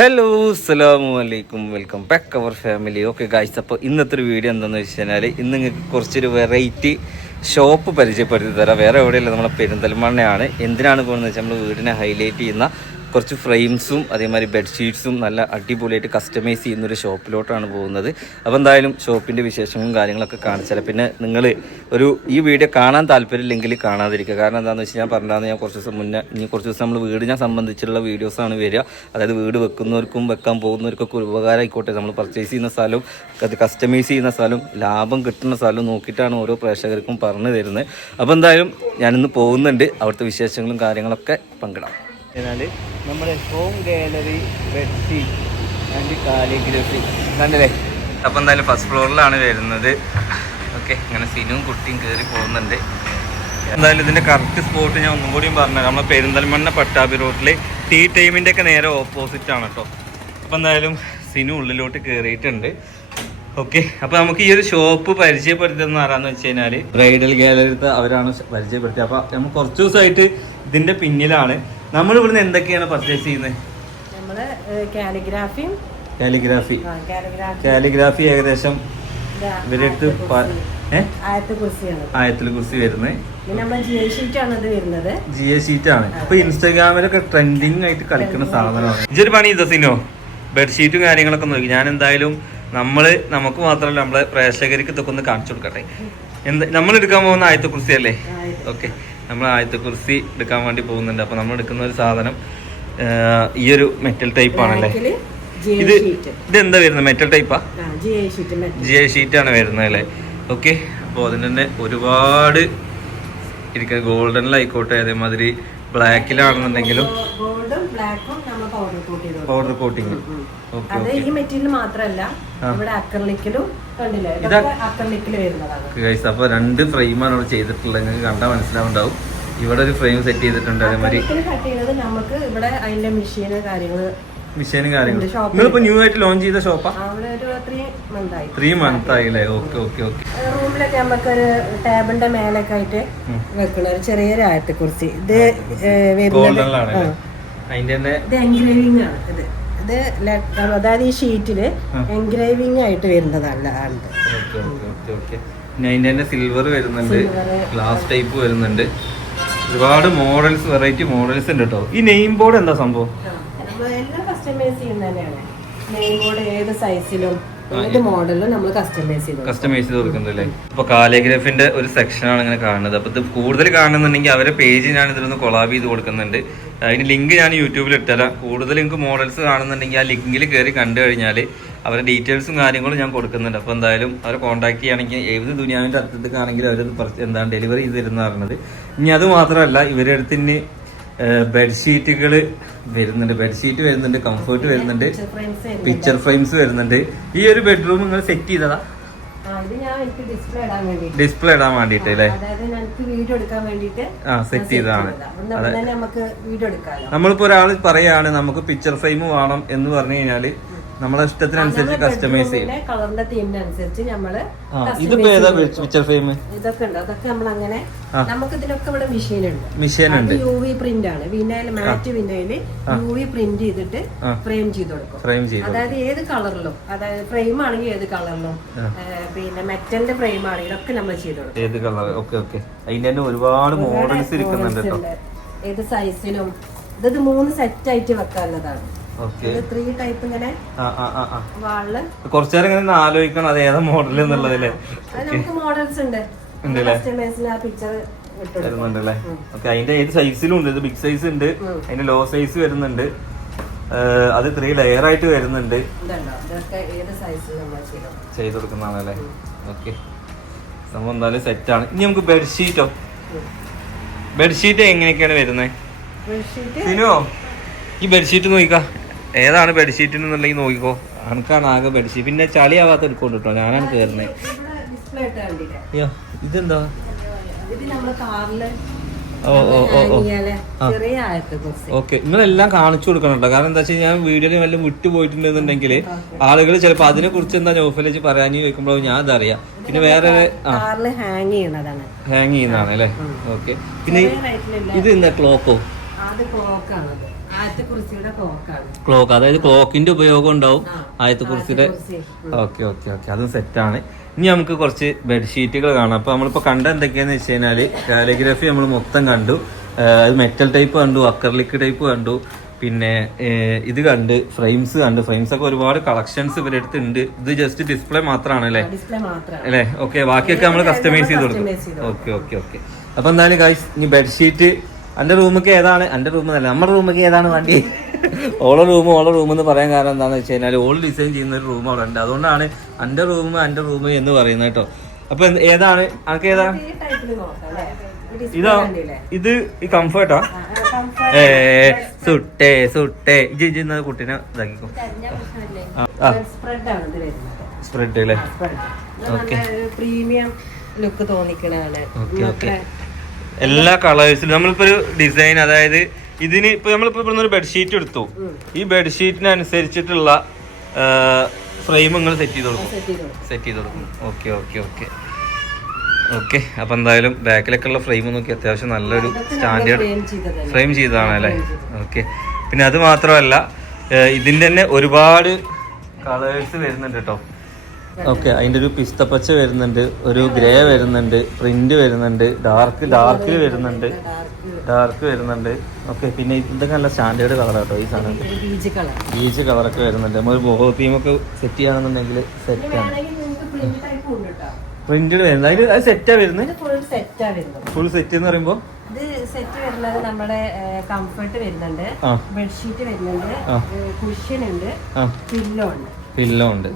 Hello അസ്സലാമു അലൈക്കും. Welcome back our family okay guys അപ്പോൾ ഇന്നത്തെ ഒരു വീഡിയോ എന്താണെന്ന് വെച്ച് കഴിഞ്ഞാൽ ഇന്ന് നിങ്ങൾക്ക് കുറച്ചൊരു വെറൈറ്റി ഷോപ്പ് പരിചയപ്പെടുത്തി തരാം. വേറെ എവിടെയല്ല നമ്മളെ പെരിന്തൽമണ്ണയാണ്. എന്തിനാണ് പോകുന്നത് വെച്ചാൽ നമ്മൾ വീടിനെ ഹൈലൈറ്റ് ചെയ്യുന്ന കുറച്ച് ഫ്രെയിംസും അതേമാതിരി ബെഡ്ഷീറ്റ്സും നല്ല അടിപൊളിയായിട്ട് കസ്റ്റമൈസ് ചെയ്യുന്ന ഒരു ഷോപ്പിലോട്ടാണ് പോകുന്നത്. അപ്പോൾ എന്തായാലും ഷോപ്പിന്റെ വിശേഷങ്ങളും കാര്യങ്ങളൊക്കെ കാണിച്ചാൽ പിന്നെ നിങ്ങൾ ഒരു ഈ വീഡിയോ കാണാൻ താല്പര്യമില്ലെങ്കിൽ കാണാതിരിക്കുക. കാരണം എന്താണെന്ന് വെച്ച് ഞാൻ പറഞ്ഞാൽ ഞാൻ കുറച്ച് ദിവസം മുന്നേ ഇനി കുറച്ച് ദിവസം നമ്മൾ വീടിനെ സംബന്ധിച്ചുള്ള വീഡിയോസാണ് വരിക. അതായത് വീട് വെക്കുന്നവർക്കും വെക്കാൻ പോകുന്നവർക്കൊക്കെ ഒരു ഉപകാരമായിക്കോട്ടെ. നമ്മൾ പർച്ചേസ് ചെയ്യുന്ന സ്ഥലവും അത് കസ്റ്റമൈസ് ചെയ്യുന്ന സ്ഥലവും ലാഭം കിട്ടുന്ന സ്ഥലവും നോക്കിയിട്ടാണ് ഓരോ പ്രേക്ഷകർക്കും പറഞ്ഞു തരുന്നത്. അപ്പോൾ എന്തായാലും ഞാനിന്ന് പോകുന്നുണ്ട്. അവിടുത്തെ വിശേഷങ്ങളും കാര്യങ്ങളൊക്കെ പങ്കിടാം. എന്നാൽ നമ്മുടെ ഹോം ഗാലറി വെട്ടി ആൻഡ് കാലിഗ്രഫി. കണ്ടല്ലേ അപ്പോൾ എന്തായാലും ഫസ്റ്റ് ഫ്ലോറിലാണ് വരുന്നത്. ഓക്കെ ഇങ്ങനെ സിനും കുട്ടിയും കയറി പോകുന്നുണ്ട്. എന്തായാലും ഇതിന്റെ കറക്റ്റ് സ്പോട്ട് ഞാൻ ഒന്നും കൂടിയും പറഞ്ഞു നമ്മൾ പെരിന്തൽമണ്ണ പട്ടാബി റോഡിൽ ടീ ടൈമിന്റെ ഒക്കെ നേരെ ഓപ്പോസിറ്റ് ആണ് കേട്ടോ അപ്പോൾ എന്തായാലും സിനു ഉള്ളിലോട്ട് കയറിയിട്ടുണ്ട് ഓക്കെ അപ്പോൾ നമുക്ക് ഈ ഒരു ഷോപ്പ് പരിചയപ്പെടുത്തുന്ന ആരാന്ന് വെച്ച് കഴിഞ്ഞാൽ ബ്രൈഡൽ ഗാലറിത്തെ അവരാണ് പരിചയപ്പെടുത്തിയത്. അപ്പോൾ നമ്മൾ കുറച്ച് ദിവസമായിട്ട് ഇതിന്റെ പിന്നിലാണ്. നമ്മൾ ഇവിടുന്ന് എന്തൊക്കെയാണ് പർച്ചേസ് ചെയ്യുന്നത്? നമ്മൾ കാലിഗ്രാഫിയും കാലിഗ്രാഫി കാലിഗ്രാഫി ഏകദേശം ഇവരെടുത്ത് ആയത്തിൽ കുറിച്ച് വരുന്നത്. ജി എ ഷീറ്റ് ആണ് ഇപ്പൊ ഇൻസ്റ്റാഗ്രാമിലൊക്കെ ട്രെൻഡിങ് ആയിട്ട് കളിക്കുന്ന സാധനമാണ്. ഇതൊരു പണി ഇതസിനോ ബെഡ്ഷീറ്റും കാര്യങ്ങളൊക്കെ നോക്കി. ഞാൻ എന്തായാലും നമ്മൾ നമുക്ക് മാത്രമല്ല നമ്മളെ പ്രേക്ഷകർക്ക് ഇതൊക്കെ ഒന്ന് കാണിച്ചു കൊടുക്കട്ടെ. എന്താ നമ്മൾ എടുക്കാൻ പോകുന്ന ആയത്തെ കുറിച്ച് അല്ലേ. ഓക്കെ നമ്മൾ ആയത്തെ കുറിച്ച് എടുക്കാൻ വേണ്ടി പോകുന്നുണ്ട്. അപ്പൊ നമ്മൾ എടുക്കുന്ന ഒരു സാധനം ഈ ഒരു മെറ്റൽ ടൈപ്പ് ആണല്ലേ? ഇത് ഇത് എന്താ വരുന്നത്? മെറ്റൽ ടൈപ്പാ ജി ഐ ഷീറ്റ് ആണ് വരുന്നത് അല്ലേ? ഓക്കെ അപ്പോൾ അതിന് തന്നെ ഒരുപാട് ഇരിക്കുന്നത് ഗോൾഡനിലായിക്കോട്ടെ അതേമാതിരി ബ്ലാക്കിലാണെന്നുണ്ടെങ്കിലും ബ്ലാക്കും നമ്മൾ പൗഡർ കോട്ടിങ് പൗഡർ കോട്ടിങ് അത് ഈ മെറ്റീരിയൽ മാത്രമല്ല ഇവിടെ അക്രലിക്കലും കണ്ടില്ലേ? അക്രലിക്കിൽ വരുന്നതാണ്. അപ്പോൾ രണ്ട് ഫ്രെയിമാണ് ഇവിടെ ചെയ്തിട്ടുള്ളത്. നിങ്ങൾക്ക് കണ്ടാൽ മനസ്സിലാവുണ്ടാവും. ഇവിടെ ഒരു ഫ്രെയിം സെറ്റ് ചെയ്തിട്ടുണ്ട് അതേമാതിരി. കട്ട് ചെയ്യുന്നത് നമുക്ക് ഇവിടെ അതിന്റെ മെഷീന് കാര്യങ്ങൾ മിഷീനും കാര്യങ്ങളും. നിങ്ങൾ shop ന്യൂ ആയിട്ട് ലോഞ്ച് ചെയ്ത ഷോപ്പാ ഒരു ത്രീ മന്ത് ആയില്ലേ? ഓക്കെ ഓക്കെ ഓക്കെ റൂമിലൊക്കെ നമുക്കൊരു ടേബിളിന്റെ മേലൊക്കെ ആയിട്ട് വെക്കണ ഒരു ചെറിയൊരു ആയത്തെ കുറിച്ച് ഇത് വരുന്നത് അതിന്റെ തന്നെ ഇത് എൻഗ്രേവിംഗ് ആണ്. ഇത് ഇത് ലെറ്റർ അതായത് ഈ ഷീറ്റിൽ എൻഗ്രേവിംഗ് ആയിട്ട് വരുന്നതല്ല ആണ് ഓക്കെ ഓക്കെ ഓക്കെ ഓക്കെ. പിന്നെ അതിന്റെ തന്നെ സിൽവർ വരുന്നുണ്ട് ഗ്ലാസ് ടൈപ്പ് വരുന്നുണ്ട്. ഒരുപാട് മോഡൽസ് വെറൈറ്റി മോഡൽസ് ഉണ്ട് കേട്ടോ ഈ നെയിം ബോർഡ് എന്താ സംഭവം? എല്ലാം കസ്റ്റമൈസ് ചെയ്യുന്ന തന്നെയാണ്. നെയിം ബോർഡ് ഏത് സൈസിലും കസ്റ്റമൈസ് ചെയ്തു കൊടുക്കുന്നുണ്ടല്ലേ ഇപ്പൊ കാലിയോഗ്രാഫിന്റെ ഒരു സെക്ഷനാണ് ഇങ്ങനെ കാണുന്നത്. അപ്പൊ ഇത് കൂടുതൽ കാണുന്നുണ്ടെങ്കിൽ അവരെ പേജ് ഞാൻ ഇതിലൊന്ന് കൊളാബ് ചെയ്ത് കൊടുക്കുന്നുണ്ട്. അതിന് ലിങ്ക് ഞാൻ യൂട്യൂബിൽ ഇട്ടല്ല കൂടുതൽ നിങ്ങൾക്ക് മോഡൽസ് കാണുന്നുണ്ടെങ്കിൽ ആ ലിങ്കിൽ കയറി കണ്ടു കഴിഞ്ഞാൽ അവരുടെ ഡീറ്റെയിൽസും കാര്യങ്ങളും ഞാൻ കൊടുക്കുന്നുണ്ട്. അപ്പോൾ എന്തായാലും അവരെ കോൺടാക്ട് ചെയ്യുകയാണെങ്കിൽ ഏത് ദുനിയാവിന്റെ അർത്ഥത്തിലാണെങ്കിലും അവരത് എന്താണ് ഡെലിവറി ചെയ്ത് തരുന്ന ഇനി അത് മാത്രമല്ല ഇവരുടെ അടുത്ത് ബെഡ്ഷീറ്റുകൾ വരുന്നുണ്ട്. ബെഡ്ഷീറ്റ് വരുന്നുണ്ട് കംഫർട്ട് വരുന്നുണ്ട്. പിക്ചർ ഫ്രെയിംസ് വരുന്നുണ്ട്. ഈ ഒരു ബെഡ്റൂം നിങ്ങൾ സെറ്റ് ചെയ്തതാ? ഡിസ്പ്ലേ ഇടാൻ വേണ്ടിട്ട് അല്ലേ? ആ സെറ്റ് ചെയ്താണ് നമ്മളിപ്പോ ഒരാൾ പറയാണ് നമുക്ക് പിക്ചർ ഫ്രെയിം വേണം എന്ന് പറഞ്ഞു കഴിഞ്ഞാൽ നമ്മളെ ഇഷ്ടത്തിനനുസരിച്ച് കസ്റ്റമൈസ് ചെയ്യും. കളറിന്റെ തീമിനനുസരിച്ച് നമ്മൾ ഇതിപ്പോ ഏതാ പിക്ചർ ഫ്രെയിം ഇതൊക്കെ ഉണ്ട്. അതൊക്കെ നമ്മൾ അങ്ങനെ നമുക്ക് ഇതിനൊക്കെ ഇവിടെ മെഷീൻ ഉണ്ട്. മെഷീൻ ഉണ്ട്. യു വി പ്രിന്റ് ആണ്. Vinyl matte vinyl U V print ചെയ്തിട്ട് ഫ്രെയിം ചെയ്ത് കൊടുക്കും. ഫ്രെയിം ചെയ്ത് അതായത് ഏത് കളറിലും അതായത് ഫ്രെയിം ആണെങ്കിൽ ഏത് കളറിലും പിന്നെ മെറ്റലിന്റെ ഫ്രെയിം ആണെങ്കിലും ഒക്കെ നമ്മൾ ചെയ്ത് കൊടുക്കും. ഏത് കളർ ഓക്കെ ഓക്കെ. അതിന്റെ തന്നെ ഒരുപാട് മോഡൽസ് ഇരിക്കുന്നുണ്ട് കേട്ടോ. ഏത് സൈസിലും ഇത് മൂന്ന് സെറ്റ് ആയിട്ട് വെക്കാനുള്ളതാണ്. ത്രീ ടൈപ്പ് ഇങ്ങനെ വാളിൽ. കുറച്ചു നേരം ഇങ്ങനെ ആലോചിക്കണം അത് ഏതാ മോഡൽ എന്നുള്ളതല്ലേ നമുക്ക് മോഡൽസ് ഉണ്ട്. കസ്റ്റമേഴ്സിന് ആ പിക്ചർ ഇട്ടു വരുന്നുണ്ടല്ലേ? ഓക്കെ അതിന്റെ ഏത് സൈസിലും ഉണ്ട്. ഇത് ബിഗ് സൈസ് ഉണ്ട്. അതിന്റെ ലോ സൈസ് വരുന്നുണ്ട്. അത് ത്രീ ലെയർ ആയിട്ട് വരുന്നുണ്ട്. ചെയ്തു കൊടുക്കുന്നതാണല്ലേ? ഓക്കെ. സംഭവം എന്തായാലും സെറ്റാണ് ഇനി നമുക്ക് ബെഡ്ഷീറ്റോ ബെഡ്ഷീറ്റ് എങ്ങനെയൊക്കെയാണ് വരുന്നത്? ഈ ബെഡ്ഷീറ്റ് നോക്കിക്കാ. ഏതാണ് ബെഡ്ഷീറ്റ് എന്നുണ്ടെങ്കിൽ നോക്കിക്കോ. അനക്കാണ് ആകെ ബെഡ്ഷീറ്റ് പിന്നെ ചളിയാവാത്ത എടുക്കൊണ്ട് കേട്ടോ ഞാനാണ് കയറുന്നത് അയ്യോ ഇതെന്താ? ഓ ഓ ഓ ഓ. ഓക്കെ നിങ്ങളെല്ലാം കാണിച്ചു കൊടുക്കണം കേട്ടോ. കാരണം എന്താ വെച്ചാൽ ഞാൻ വീഡിയോയിൽ വല്ല വിട്ടുപോയിട്ടുണ്ടെന്നുണ്ടെങ്കിൽ ആളുകൾ ചിലപ്പോൾ അതിനെ കുറിച്ച് എന്താ നോഫലേജ് പറയാൻ ചോദിക്കുമ്പോൾ ഞാൻ അതറിയാം. പിന്നെ വേറെ ഹാങ് ചെയ്യണതാണ് ഹാങ് ചെയ്യുന്നതാണ്. അല്ലേ? ഓക്കെ. പിന്നെ ഇത് എന്താ ക്ലോക്കോ ക്ലോക്കാണ് ക്ലോക്ക് അതായത് ക്ലോക്കിന്റെ ഉപയോഗം ഉണ്ടാവും ആയത്തെ കുറിച്ചിട്ട് കുറിച്ചി. Okay okay okay. അതും സെറ്റാണ്. ഇനി നമുക്ക് കുറച്ച് ബെഡ്ഷീറ്റുകൾ കാണാം. അപ്പൊ നമ്മളിപ്പോ കണ്ട എന്തൊക്കെയാന്ന് വെച്ച് കഴിഞ്ഞാൽ കാലിഗ്രഫി നമ്മൾ മൊത്തം കണ്ടു. അത് മെറ്റൽ ടൈപ്പ് കണ്ടു അക്കർലിക് ടൈപ്പ് കണ്ടു. പിന്നെ ഇത് കണ്ട് ഫ്രെയിംസ് കണ്ട്. ഫ്രെയിംസ് ഒക്കെ ഒരുപാട് കളക്ഷൻസ് ഇവരുടെ അടുത്ത് ഉണ്ട് ഇത് ജസ്റ്റ് ഡിസ്പ്ലേ മാത്രമാണ് അല്ലേ അല്ലേ? ഓക്കെ ബാക്കിയൊക്കെ നമ്മൾ കസ്റ്റമൈസ് ചെയ്ത് കൊടുക്കും. ഓക്കെ ഓക്കെ ഓക്കെ അപ്പൊ എന്തായാലും ഗൈസ് ഇനി ബെഡ്ഷീറ്റ് എന്റെ റൂമൊക്കെ ഏതാണ്? എന്റെ റൂം എന്നല്ല നമ്മുടെ റൂമൊക്കെ ഏതാണ് വണ്ടി? ഓളെ റൂം ഓളെ റൂം എന്ന് പറയാൻ കാരണം എന്താണെന്ന് വെച്ച് കഴിഞ്ഞാൽ ഓൾ ഡിസൈൻ ചെയ്യുന്ന ഒരു റൂം അവിടെ ഉണ്ട്. അതുകൊണ്ടാണ് എന്റെ റൂം എന്റെ റൂം എന്ന് പറയുന്നത് കേട്ടോ. അപ്പൊ ഏതാണ്? അനക്ക് ഏതാ? ഇതാ ഇത് ഈ കംഫർട്ടാ ഏ സുട്ടേ സുട്ടേ. ജിജി എന്നാ കുട്ടീനെ ഇതാക്കിക്കോ. സ്പ്രെഡ് അല്ലേ. പ്രീമിയം ലുക്ക് തോന്നിക്കണാണ് എല്ലാ കളേഴ്സിലും നമ്മളിപ്പോ ഒരു ഡിസൈൻ അതായത് ഇതിന് ഇപ്പൊ നമ്മളിപ്പോ ഇവിടുന്ന് ഒരു ബെഡ്ഷീറ്റ് എടുത്തു. ഈ ബെഡ്ഷീറ്റിനനുസരിച്ചിട്ടുള്ള ഫ്രെയിം നിങ്ങൾ സെറ്റ് ചെയ്ത് കൊടുക്കും. സെറ്റ് ചെയ്ത് കൊടുക്കും. ഓക്കെ ഓക്കെ ഓക്കെ ഓക്കെ അപ്പൊ എന്തായാലും ബാക്കിലൊക്കെ ഉള്ള ഫ്രെയിം നോക്കി അത്യാവശ്യം നല്ലൊരു സ്റ്റാൻഡേർഡ്? ഫ്രെയിം ചെയ്തതാണ് അല്ലേ? ഓക്കെ പിന്നെ അത് മാത്രമല്ല ഇതിന്റെ തന്നെ ഒരുപാട് കളേഴ്സ് വരുന്നുണ്ട് കേട്ടോ. ഓക്കെ അതിന്റെ ഒരു പിസ്തപ്പച്ച വരുന്നുണ്ട് ഒരു ഗ്രേ വരുന്നുണ്ട് പ്രിന്റ് വരുന്നുണ്ട് ഡാർക്ക് ഡാർക്ക് വരുന്നുണ്ട് ഡാർക്ക് വരുന്നുണ്ട്. ഓക്കെ പിന്നെ ഇതൊക്കെ നല്ല സ്റ്റാൻഡേർഡ് കളർ കേട്ടോ ഈ സാധനം. ബീച്ച് കളറൊക്കെ വരുന്നുണ്ട്. നമ്മൾ ബോഹോ തീമൊക്കെ സെറ്റ് ചെയ്യാണെന്നുണ്ടെങ്കിൽ സെറ്റാണ് ആണ്. പ്രിന്റഡ് വരുന്നത്. അതിൽ അത് സെറ്റാ വരുന്നത്? ഫുൾ സെറ്റ് എന്ന് പറയുമ്പോൾ ഇത് സെറ്റ് വരുന്നത് നമ്മുടെ കംഫർട്ട് വരുന്നുണ്ട്. ബെഡ്ഷീറ്റ് വരുന്നുണ്ട്. കുഷ്യൻ ഉണ്ട്. പില്ലോ ഉണ്ട്. പില്ലോ ഉണ്ട്.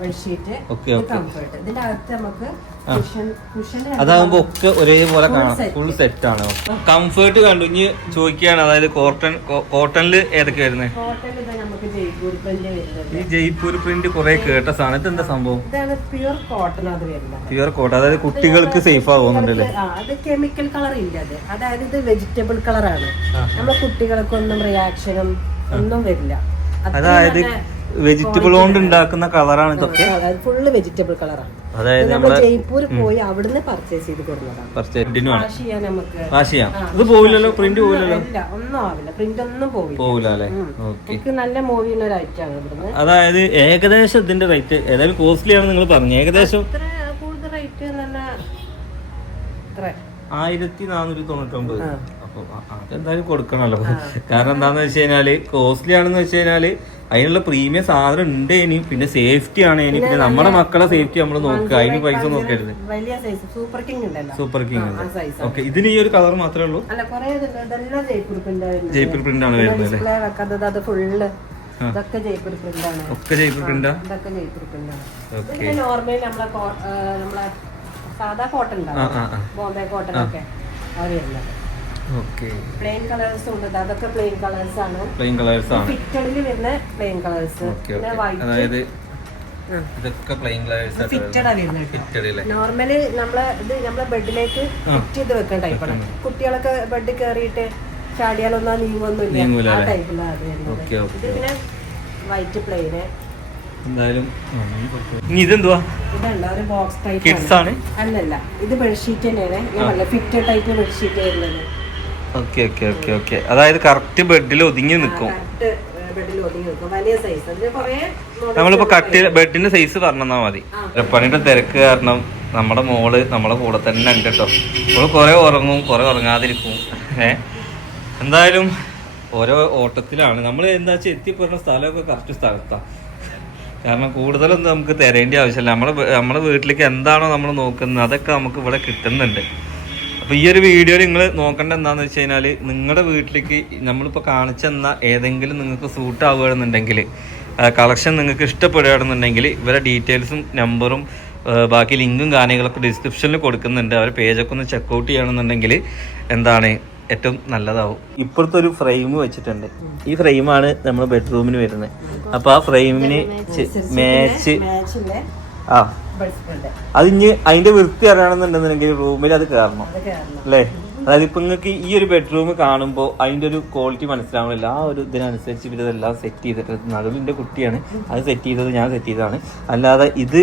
ബെഡ്ഷീറ്റ് ഓക്കെ കംഫർട്ട് ഇതിന്റെ അകത്ത് നമുക്ക് അതാകുമ്പോ ഒക്കെ ഒരേപോലെ കാണാം. ഫുൾ സെറ്റ് ആണ്. കംഫേർട്ട് കണ്ടു. ഇനി ചോദിക്കുകയാണ്. അതായത് കോട്ടൺ കോട്ടണിൽ ഏതൊക്കെ വരുന്നത്. ഈ ജയ്പൂർ പ്രിന്റ് കുറെ കേട്ട സാധനം. ഇത് എന്താ സംഭവം പ്യുവർ കോട്ടൺ അതായത് കുട്ടികൾക്ക് സേഫ് ആവുന്നുണ്ട് അല്ലേ ആ അത് കെമിക്കൽ കളർ ഇല്ല അത്. അതായത് ഇത് വെജിറ്റബിൾ കളറാണ് നമ്മളെ കുട്ടികൾക്കൊന്നും റിയാക്ഷനും ഒന്നും വരില്ല. അതായത് വെജിറ്റബിൾ കൊണ്ട് ഉണ്ടാക്കുന്ന കളറാണ് ഇതൊക്കെ. ഫുള്ള് വെജിറ്റബിൾ കളറാണ് അതായത് നമ്മൾ ജയ്പൂർ പോയി അവിടുന്ന് പർച്ചേസ് ചെയ്ത് കൊടുക്കുന്നതാണ് വാഷ് ചെയ്യാം. ഇത് പോവില്ലല്ലോ? പ്രിന്റ് പോവില്ലല്ലോ? ഇല്ല ഒന്നും ആവില്ല. പ്രിന്റ് ഒന്നും പോവില്ല. പോവില്ല അല്ലേ? ഓക്കെ നല്ല മൂവിയുള്ള ഒരു ഐറ്റം ആണ് ഇവിടുന്ന്. അതായത് ഏകദേശം ഇതിന്റെ റേറ്റ് ഏതായാലും കോസ്റ്റ്ലി ആണ് നിങ്ങൾ പറഞ്ഞു ഏകദേശം കൂടുതൽ റേറ്റ് ആയിരത്തി നാനൂറ്റി തൊണ്ണൂറ്റൊമ്പത്. അപ്പൊ ആ- ആ, അതെന്തായാലും കൊടുക്കണല്ലോ. കാരണം എന്താന്ന് വെച്ച് കഴിഞ്ഞാൽ കോസ്റ്റ്ലി ആണെന്ന് വെച്ച് കഴിഞ്ഞാൽ അതിനുള്ള പ്രീമിയം സാധനം ഉണ്ട് ഇനി. പിന്നെ സേഫ്റ്റി ആണ് ഇനി. പിന്നെ നമ്മുടെ മക്കളെ സേഫ്റ്റി നമ്മൾ നോക്കുക. അതിന് പൈസ നോക്കരുത്. സൂപ്പർ കിങ് സൂപ്പർ കിങ് ആ ഓക്കെ ഇതിന് ഈ ഒരു കളർ മാത്രമേ ഉള്ളൂ? ജയ്പൂർ പ്രിന്റ് ആണ് വരുന്നത്. അല്ലേ? ഇതൊക്കെ ജയ്പൂർ പ്രിന്റാണ് ഒക്കെ ജയ്പൂർ പ്രിന്റാണ് നോർമലി നമ്മളെ കോ- നമ്മളെ സാധാ കോട്ടൺ ആ ആ ആ. ബോംബെ കോട്ടൺ ഒക്കെ. വരുന്നത്. ഓക്കെ പ്ലെയിൻ കളേഴ്സ് ഉണ്ട്. അതൊക്കെ പ്ലെയിൻ കളേഴ്സ് ആണ്. പ്ലെയിൻ കളേഴ്സ് ആണ്. ഫിറ്റഡിൽ വരുന്ന പ്ലെയിൻ കളേഴ്സ് അതായത് ഇതൊക്കെ പ്ലെയിൻ കളേഴ്സ് ഫിറ്റഡാ വരുന്നത് നോർമലി നമ്മളെ ഇത് നമ്മളെ ബെഡിലേക്ക് ഫിറ്റ് ചെയ്ത് വെക്കുന്ന ടൈപ്പാണ് കുട്ടികളൊക്കെ ബെഡ് കയറിയിട്ട് ചാടിയാലൊന്നും നീങ്ങൊന്നുമില്ല ആ? ടൈപ്പിലാണ് വരുന്നത്. ഇത് പിന്നെ വൈറ്റ് പ്ലെയിന് എന്തായാലും. ഇനി ഇതെന്തുവാ? ഒരു ബോക്സ് ടൈപ്പ് ആണ്. അല്ലല്ല ഇത് ബെഡ്ഷീറ്റ് തന്നെയാണ്. ഫിറ്റഡ് ടൈപ്പ് ബെഡ്ഷീറ്റ് വരുന്നത് ഓക്കെ ഓക്കെ ഓക്കെ ഓക്കെ അതായത് കറക്റ്റ് ബെഡിൽ ഒതുങ്ങി നിൽക്കും. നമ്മളിപ്പോ കട്ടി ബെഡിന്റെ സൈസ് പറഞ്ഞാ മതി. പണിയുടെ തിരക്ക് കാരണം നമ്മുടെ മോൾ നമ്മളെ കൂടെ തന്നെ ഉണ്ട് കേട്ടോ മോൾ കുറെ ഉറങ്ങും കുറെ ഉറങ്ങാതിരിക്കും. ഏഹ് എന്തായാലും ഓരോ ഓട്ടത്തിലാണ്. നമ്മൾ എന്താ വെച്ചാൽ എത്തിപ്പെടുന്ന സ്ഥലമൊക്കെ കറക്റ്റ് സ്ഥലത്താണ് കാരണം കൂടുതലൊന്നും നമുക്ക് തരേണ്ട ആവശ്യമില്ല. നമ്മളെ നമ്മുടെ നമ്മളെ വീട്ടിലേക്ക് എന്താണോ നമ്മൾ നോക്കുന്നത് അതൊക്കെ നമുക്ക് ഇവിടെ കിട്ടുന്നുണ്ട്. അപ്പോൾ ഈ ഒരു വീഡിയോ നിങ്ങൾ നോക്കേണ്ട എന്താണെന്ന് വെച്ച് കഴിഞ്ഞാൽ നിങ്ങളുടെ വീട്ടിലേക്ക് നമ്മളിപ്പോൾ കാണിച്ചെന്ന ഏതെങ്കിലും നിങ്ങൾക്ക് സൂട്ട് ആവുകയാണെന്നുണ്ടെങ്കിൽ കളക്ഷൻ നിങ്ങൾക്ക് ഇഷ്ടപ്പെടുകയാണെന്നുണ്ടെങ്കിൽ ഇവരെ ഡീറ്റെയിൽസും നമ്പറും ബാക്കി ലിങ്കും കാര്യങ്ങളൊക്കെ ഡിസ്ക്രിപ്ഷനിൽ കൊടുക്കുന്നുണ്ട്. അവരെ പേജൊക്കെ ഒന്ന് ചെക്കൗട്ട് ചെയ്യണമെന്നുണ്ടെങ്കിൽ എന്താണ് ഏറ്റവും നല്ലതാവും. ഇപ്പുറത്തെ ഒരു ഫ്രെയിം വെച്ചിട്ടുണ്ട്. ഈ ഫ്രെയിമാണ് നമ്മൾ ബെഡ്റൂമിന് വരുന്നത്. അപ്പോൾ ആ ഫ്രെയിമിന് മാച്ച് മാച്ചിന്റെ ആ. ബെഡ് ഇനി അതിന്റെ വൃത്തി അറിയണമെന്നുണ്ടെന്നുണ്ടെങ്കിൽ റൂമിൽ അത് കയറണം. അല്ലേ? അതായത് ഇപ്പൊ നിങ്ങൾക്ക് ഈ ഒരു ബെഡ്റൂം കാണുമ്പോൾ അതിന്റെ ഒരു ക്വാളിറ്റി മനസ്സിലാവണില്ല ആ ഒരു ഇതിനനുസരിച്ച് ഇവരിതെല്ലാം സെറ്റ് ചെയ്തിട്ട് നടുവിന്റെ കുട്ടിയാണ്. അത് സെറ്റ് ചെയ്തത് ഞാൻ സെറ്റ് ചെയ്തതാണ്. അല്ലാതെ ഇത്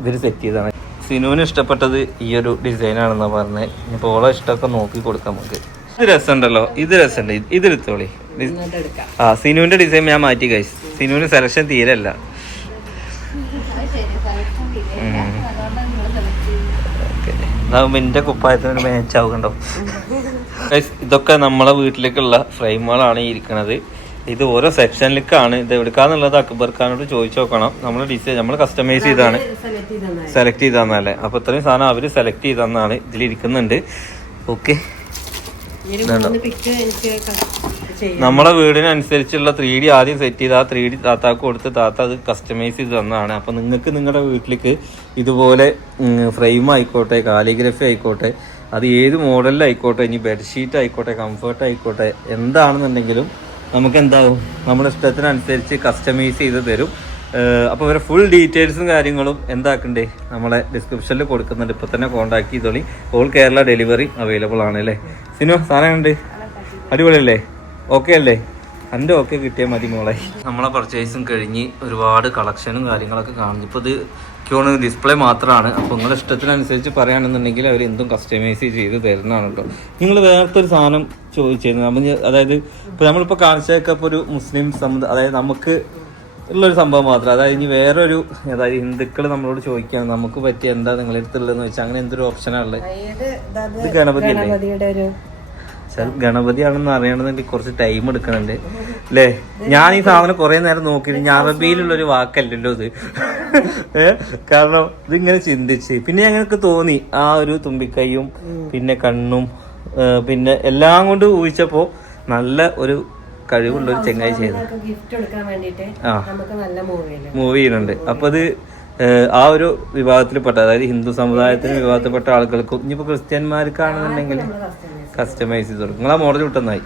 ഇവർ സെറ്റ് ചെയ്തതാണ്. സിനുവിന് ഇഷ്ടപ്പെട്ടത് ഈ ഒരു ഡിസൈൻ ആണെന്നാ പറഞ്ഞത് ഇനിയിപ്പോൾ ഓളെ ഇഷ്ടമൊക്കെ നോക്കി കൊടുക്കാം നമുക്ക്. ഇത് രസമുണ്ടല്ലോ. ഇത് രസമുണ്ട്. ഇത് ഇതെടുത്തോളി ആ സിനുവിന്റെ ഡിസൈൻ ഞാൻ മാറ്റി കഴിച്ചു സിനുവിന് സെലക്ഷൻ തീരല്ല അതാവുമ്പോ എന്റെ കുപ്പായത്തിന് മാച്ച് ഇതൊക്കെ നമ്മളെ വീട്ടിലേക്കുള്ള ഫ്രെയിമുകളാണ് ഈ ഇരിക്കുന്നത് ഇത് ഓരോ സെക്ഷനിലേക്കാണ്. ഇത് എടുക്കാന്നുള്ളത് അക്ബർ ഖാനോട് ചോദിച്ചു നോക്കണം. നമ്മൾ ഡിസൈൻ നമ്മൾ കസ്റ്റമൈസ് ചെയ്താണ്. സെലക്ട് ചെയ്ത് തന്നാ സെലക്ട് ചെയ്ത് തന്നല്ലേ അപ്പൊ ഇത്രയും സാധനം അവർ സെലക്ട് ചെയ്ത് തന്നാണ് ഇതിലിരിക്കുന്നുണ്ട് ഓക്കെ നമ്മളെ വീടിനനുസരിച്ചുള്ള ത്രീ ഡി ആദ്യം സെറ്റ് ചെയ്ത് ആ ത്രീ ഡി താത്താക്ക് കൊടുത്ത് താത്ത അത് കസ്റ്റമൈസ് ചെയ്ത് തന്നതാണ്. അപ്പൊ നിങ്ങൾക്ക് നിങ്ങളുടെ വീട്ടിലേക്ക് ഇതുപോലെ ഫ്രെയിം ആയിക്കോട്ടെ കാലിഗ്രഫി ആയിക്കോട്ടെ അത് ഏത് മോഡലിലായിക്കോട്ടെ ഇനി ബെഡ്ഷീറ്റ് ആയിക്കോട്ടെ കംഫർട്ട് ആയിക്കോട്ടെ എന്താണെന്നുണ്ടെങ്കിലും നമുക്ക് എന്താവും? നമ്മുടെ ഇഷ്ടത്തിനനുസരിച്ച് കസ്റ്റമൈസ് ചെയ്ത് തരും. അപ്പോൾ ഇവരെ ഫുൾ ഡീറ്റെയിൽസും കാര്യങ്ങളും എന്താക്കണ്ടേ? നമ്മളെ ഡിസ്ക്രിപ്ഷനിൽ കൊടുക്കുന്നുണ്ട്. ഇപ്പൊ തന്നെ കോൺടാക്ട് ചെയ്തോളി. ഓൾ കേരള ഡെലിവറി അവൈലബിൾ ആണ് അല്ലേ? സിനു സാധനം ഉണ്ട് അടിപൊളിയല്ലേ? ഓക്കെ അല്ലേ? എന്റെ ഓക്കെ കിട്ടിയാൽ മതി മോളെ. നമ്മളെ പർച്ചേസും കഴിഞ്ഞ് ഒരുപാട് കളക്ഷനും കാര്യങ്ങളൊക്കെ കാണുന്നു. ഇപ്പോൾ ഇത് ക്യൂണ് ഡിസ്പ്ലേ മാത്രമാണ് അപ്പോൾ നിങ്ങളുടെ ഇഷ്ടത്തിനനുസരിച്ച് പറയുകയാണെന്നുണ്ടെങ്കിൽ അവർ എന്തും കസ്റ്റമൈസ് ചെയ്ത് തരുന്നതാണല്ലോ. നിങ്ങൾ വേറത്തെ ഒരു സാധനം ചോദിച്ചിരുന്നു. നമ്മൾ അതായത് ഇപ്പോൾ നമ്മളിപ്പോൾ കാണിച്ചതൊക്കെ ഇപ്പോൾ ഒരു മുസ്ലിം സമുദായം അതായത് നമുക്ക് ഉള്ളൊരു സംഭവം മാത്രം. അതായത് ഇനി വേറൊരു അതായത് ഹിന്ദുക്കൾ നമ്മളോട് ചോദിക്കുകയാണ് നമുക്ക് പറ്റിയ എന്താ നിങ്ങളുടെ അടുത്തുള്ളതെന്ന് വെച്ചാൽ അങ്ങനെ എന്തൊരു ഓപ്ഷനാണുള്ളത് ഉള്ളത് ഇത് ഗണപതി അല്ലേ ഗണപതിയുടെ ഗണപതി ആണെന്ന് ഗണപതിയാണെന്ന് അറിയണമെന്നുണ്ടെങ്കിൽ കുറച്ച് ടൈം എടുക്കണുണ്ട്. അല്ലേ ഞാൻ ഈ സാധനം കുറെ നേരം നോക്കി ഞാൻ അറബിയിലുള്ള ഒരു വാക്കല്ലല്ലോ ഇത്. കാരണം ഇതിങ്ങനെ ചിന്തിച്ച്. പിന്നെ ഞങ്ങൾക്ക് തോന്നി ആ ഒരു തുമ്പിക്കൈയും പിന്നെ കണ്ണും പിന്നെ എല്ലാം കൊണ്ട് ഊഹിച്ചപ്പോ നല്ല ഒരു കഴിവുള്ള ഒരു ചെങ്ങായി ചെയ്തു. ആ. മൂവ് ചെയ്യുന്നുണ്ട്. അപ്പൊ അത് ആ ഒരു വിഭാഗത്തിൽപ്പെട്ട അതായത് ഹിന്ദു സമുദായത്തിന് വിഭാഗത്തിൽപ്പെട്ട ആളുകൾക്കും ഇനിയിപ്പോ ക്രിസ്ത്യന്മാർക്കാണെന്നുണ്ടെങ്കിൽ കസ്റ്റമൈസ് ചെയ്ത് കൊടുക്കും. നിങ്ങളാ മോഡൽ വിട്ടെന്നായി.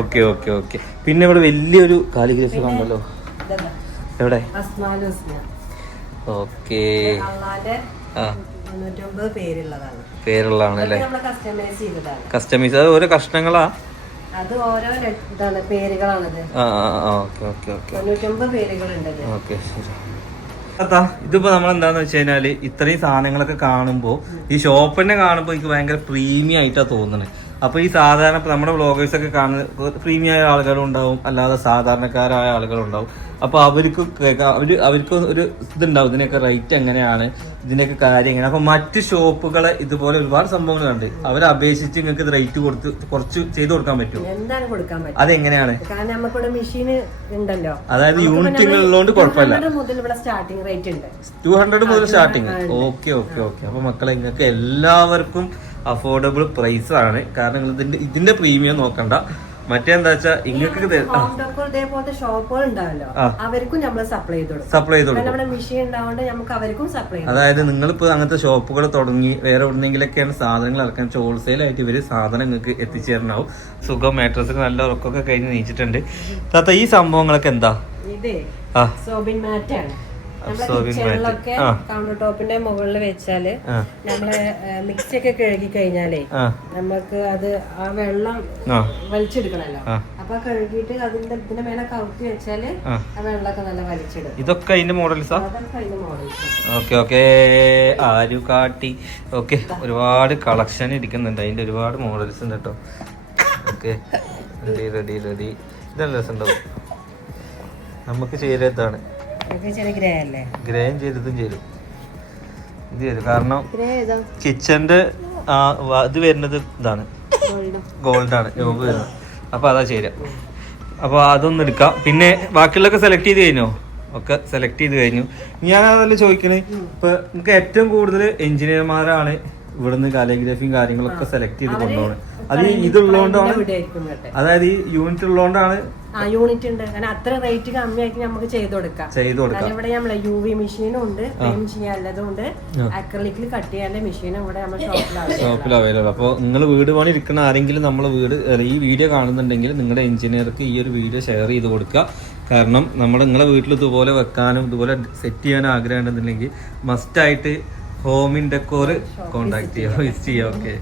ഓക്കെ ഓക്കെ ഓക്കെ പിന്നെ ഇവിടെ വലിയൊരു കാലിഗ്രഫി കണ്ടല്ലോ എവിടെ? ഓക്കെ ആ. പേരുള്ളതാണ്. അല്ലേ? കസ്റ്റമൈസ് അത് ഓരോ കഷ്ണങ്ങളാ? അത് ഓരോ ഇതാണ് പേരുകളാണത്. ഓക്കെ ശരി. ഇതിപ്പോ നമ്മൾ എന്താന്ന് വെച്ച് കഴിഞ്ഞാൽ ഇത്രയും സാധനങ്ങളൊക്കെ കാണുമ്പോ ഈ ഷോപ്പിനെ കാണുമ്പോ എനിക്ക് ഭയങ്കര പ്രീമിയം ആയിട്ടാ തോന്നുന്നത് അപ്പൊ ഈ സാധാരണ നമ്മുടെ വ്ളോഗേഴ്സ് ഒക്കെ കാണുന്ന പ്രീമിയം ആയ ആളുകളും ഉണ്ടാവും അല്ലാതെ സാധാരണക്കാരായ ആളുകളും ഉണ്ടാവും. അപ്പൊ അവർക്ക് കേൾക്കാം അവർ അവർക്ക് ഒരു ഇതുണ്ടാവും ഇതിനൊക്കെ റേറ്റ് എങ്ങനെയാണ് ഇതിനൊക്കെ കാര്യം എങ്ങനെ അപ്പൊ മറ്റ് ഷോപ്പുകളെ ഇതുപോലെ ഒരുപാട് സംഭവങ്ങൾ സംഭവങ്ങളുണ്ട് അവരെ അപേക്ഷിച്ച് നിങ്ങൾക്ക് ഇത് റേറ്റ് കൊടുത്ത് കുറച്ച് ചെയ്ത് കൊടുക്കാൻ പറ്റുമോ? എന്താണ് കൊടുക്കാൻ പറ്റും അതെങ്ങനെയാണ്? കാരണം നമുക്കിവിടെ മെഷീൻ ഉണ്ടല്ലോ. അതായത് യൂണിറ്റുകളുള്ളതുകൊണ്ട് കുഴപ്പമില്ല. 200 മുതൽ ഇവിടെ സ്റ്റാർട്ടിംഗ് റേറ്റ് ഉണ്ട്. ടു ഹൺഡ്രഡ് മുതൽ സ്റ്റാർട്ടിങ് ഓക്കെ ഓക്കെ ഓക്കെ അപ്പൊ മക്കളെ നിങ്ങൾക്ക് എല്ലാവർക്കും അഫോർഡബിൾ പ്രൈസ് ആണ്. കാരണം നിങ്ങൾ ഇതിന്റെ ഇതിന്റെ പ്രീമിയം നോക്കണ്ട. മറ്റേന്താ വെച്ചാൽ ഇങ്ങക്ക് ഇതേപോലത്തെ ഷോപ്പുകൾ ഉണ്ടാവല്ലോ. അവർക്കും നമ്മൾ സപ്ലൈ ചെയ്തു സപ്ലൈ ചെയ്ത് നമുക്ക് അവർക്കും സപ്ലൈ അതായത് നിങ്ങളിപ്പോ അങ്ങനത്തെ ഷോപ്പുകൾ തുടങ്ങി വേറെ എവിടെന്നെങ്കിലൊക്കെയാണ് സാധനങ്ങൾ ഇറക്കാൻ ഹോൾസെയിൽ ആയിട്ട് ഇവർ സാധനം നിങ്ങൾക്ക് എത്തിച്ചു തരണാവും സുഖം മാട്രസ് നല്ല ഉറക്കമൊക്കെ കഴിഞ്ഞ് നീച്ചിട്ടുണ്ട്. താത്ത ഈ സംഭവങ്ങളൊക്കെ എന്താ? സോബിൻ മാറ്റാണ്. കിച്ചണിലൊക്കെ. കൗണ്ടർ ടോപ്പിന്റെ മുകളിൽ വെച്ചാൽ നമ്മൾ മിക്സി ഒക്കെ കഴുകി കഴിഞ്ഞാലേ നമുക്ക് അത് ആ വെള്ളം വലിച്ചെടുക്കണല്ലോ. അപ്പൊ കഴുകിയിട്ട് അതിന്റെ ഇതിന്റെ മേലെ കൗത്തി വെച്ചാൽ ആ. വെള്ളമൊക്കെ നല്ല വലിച്ചെടുക്കും. ഇതൊക്കെ അതിന്റെ മോഡൽസാ ഓക്കെ ഓക്കെ. ആരു കാട്ടി. ഓക്കെ ഒരുപാട് കളക്ഷൻ ഇരിക്കുന്നുണ്ട്. അതിന്റെ ഒരുപാട് മോഡൽസ് ഉണ്ട് കേട്ടോ ഓക്കെ. റെഡി റെഡി റെഡി ഇതെല്ലാം രസമുണ്ടാവും. നമുക്ക് ചേരത്താണ് ഗ്രേയും ചെയ്തതും ചേരും ഇത് ചെയ്തു. കാരണം കിച്ചന്റെ ഇത് വരുന്നത് ഇതാണ്. ഗോൾഡ്. ആണ് ജോബ് വരുന്നത്. അപ്പൊ അതാ ചേരുക അപ്പൊ അതൊന്നും എടുക്കാം. പിന്നെ ബാക്കിയുള്ളൊക്കെ സെലക്ട് ചെയ്ത് കഴിഞ്ഞോ? ഒക്കെ സെലക്ട് ചെയ്ത് കഴിഞ്ഞു. ഞാൻ അതല്ല ചോദിക്കണേ? ഇപ്പൊ നമുക്ക് ഏറ്റവും കൂടുതൽ എഞ്ചിനീയർമാരാണ് ഇവിടുന്ന് കാലിഗ്രഫിയും കാര്യങ്ങളൊക്കെ സെലക്ട് ചെയ്ത് കൊണ്ടുപോകണം അത് ഇതുള്ളതുകൊണ്ടാണ് അതായത് ഈ യൂണിറ്റ് ഉള്ളതുകൊണ്ടാണ് ആ യൂണിറ്റ് ഉണ്ട്. കാരണം അത്ര റേറ്റ് കമ്മിയാക്കി നമുക്ക് ചെയ്ത് കൊടുക്കാം. ചെയ്ത് കൊടുക്കാം. ഇവിടെ നമ്മളെ യു വി മെഷീനും ഉണ്ട് ഫ്രെയിം ചെയ്യാനുള്ളതും ഉണ്ട്. അക്രലിക്കിൽ കട്ട് ചെയ്യാനുള്ള മെഷീനും ഇവിടെ നമ്മുടെ ഷോപ്പിലാണ് ഷോപ്പിൽ അവൈലബിൾ അപ്പോൾ നിങ്ങൾ വീട് പണി ഇരിക്കുന്ന ആരെങ്കിലും നമ്മൾ വീട് ഈ വീഡിയോ കാണുന്നുണ്ടെങ്കിൽ നിങ്ങളുടെ എഞ്ചിനീയർക്ക് ഈ ഒരു വീഡിയോ ഷെയർ ചെയ്ത് കൊടുക്കുക. കാരണം നമ്മൾ നിങ്ങളെ വീട്ടിൽ ഇതുപോലെ വെക്കാനും ഇതുപോലെ സെറ്റ് ചെയ്യാനും ആഗ്രഹം ഉണ്ടെന്നുണ്ടെങ്കിൽ മസ്റ്റായിട്ട് ഹോം ഇൻ ഡെക്കോർ കോണ്ടാക്ട് ചെയ്യുക വിസിറ്റ് ചെയ്യുക ഓക്കെ